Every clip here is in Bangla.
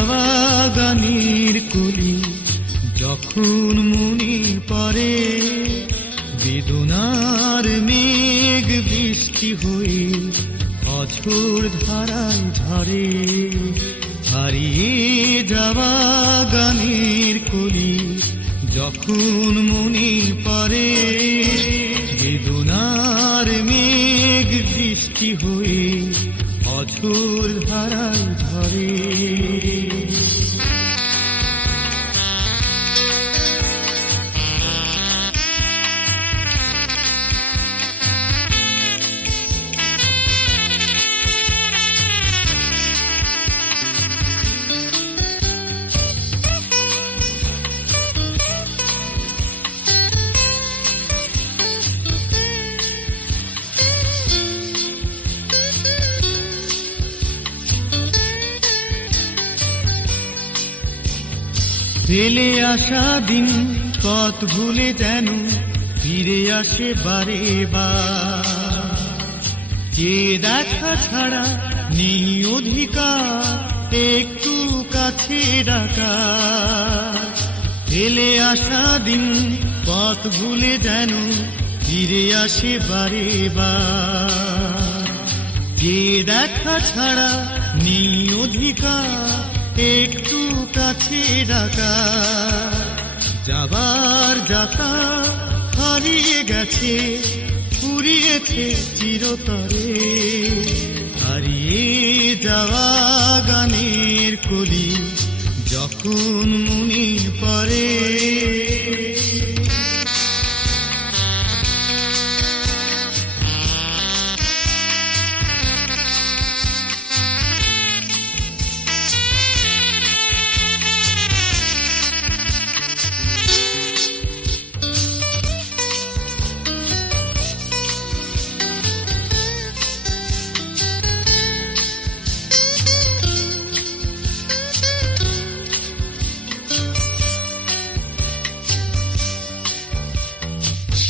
যাওয়া গানের কলি যখন মনে পড়ে, বেদনার মেঘ বৃষ্টি হয়ে অঝোর ধারায় ঝরে। হারিয়ে যাওয়া গানের কলি যখন মনে পড়ে, বেদনার মেঘ বৃষ্টি হয়ে অঝোর ধারায় ঝরে। ফেলে আসা দিন পথ ভুলে যেন ফিরে আসে বারে বার। কে দেখা ছাড়া নেই অধিকার একটু কাছে ডাকা। ফেলে আসা দিন পথ ভুলে যেন ফিরে আসে বারে বার। কে দেখা ছাড়া নেই অধিকার একটু কাছে ডাকা। যাবার যাতা হারিয়ে গেছে, ফুরিয়েছে চিরতরে। হারিয়ে যাওয়া গানের কলি যখন মনে পড়ে,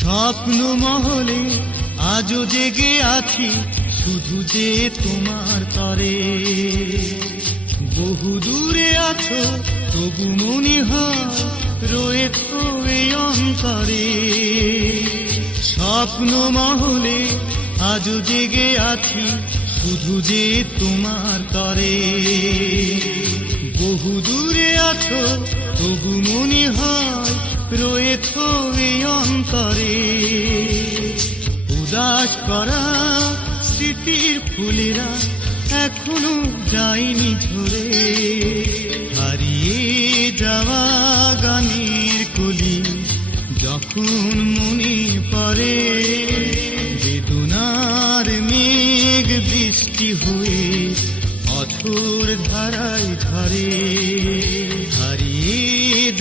স্বপ্ন মহলে আজও জেগে আছি শুধু যে তোমার তরে। বহু দূরে আছো তবু মনে হয় রয়েছো এই অন্তরে। স্বপ্ন মহলে আজও জেগে আছি শুধু যে তোমার তরে। বহু দূরে আছো তবু মনে হয় রয়েছো এই অন্তরে। উদাস করা স্মৃতির ফুলেরা এখনো যায়নি ঝরে। হারিয়ে যাওয়া গানের কলি যখন মনে পড়ে, বেদনার মেঘ বৃষ্টি হয়ে অঝোর ধারায় ঝরে। হারিয়ে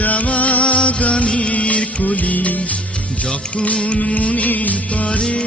যাওয়া গানের কলি যখন মনে পড়ে।